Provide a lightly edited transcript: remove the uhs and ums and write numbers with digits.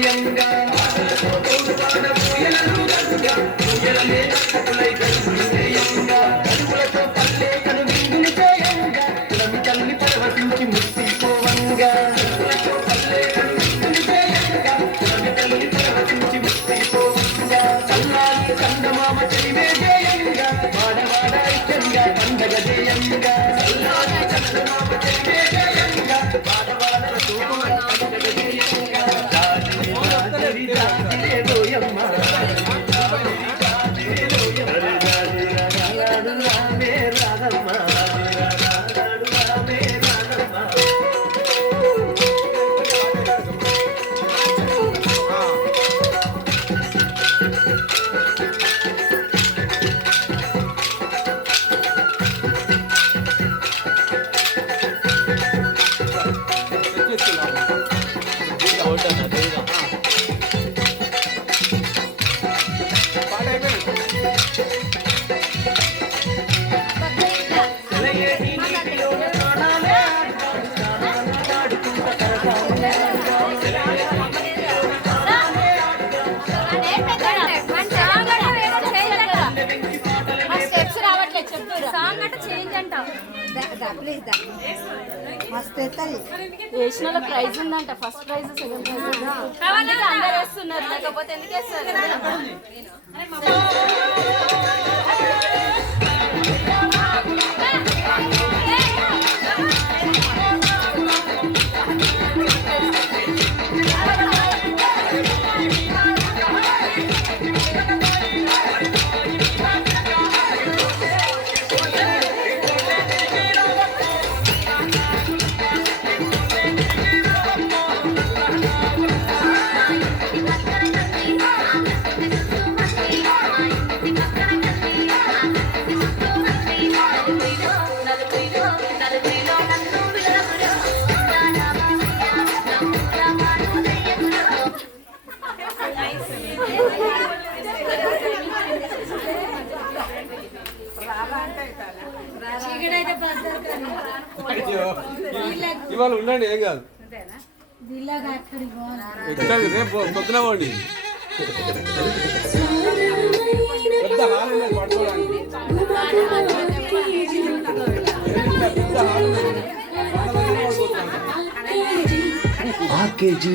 జయంగా కడుపులతో పల్లె కను విందులు జయంగా రమి తల్లి పర్వతించి ముక్తిపోవంగా పల్లె కను విందులు జయంగా రమి తల్లి పర్వతించి ముక్తిపోవంగా కల్లాలి చందమామ చెలివే జయంగా వాడవాడ ఐక్యంగా పండగ జయంగా కల్లాలి చందమామ చెలివే జయంగా వాడవాడ పండగ జయంగా రాజోయమ్మ వేసిన ప్రైజ్ ఉందంట. ఫస్ట్ ప్రైజ్ సెకండ్ ప్రైజ్ అందరు వేస్తున్నారు, లేకపోతే ఎందుకు వేస్తారు? ఇవాళ ఉండండి, ఏం కాదు. రేపు పొద్దున పోండి. పెద్ద హాల్ ఉన్నది పడుకోవడానికి. ఆర్కేజీ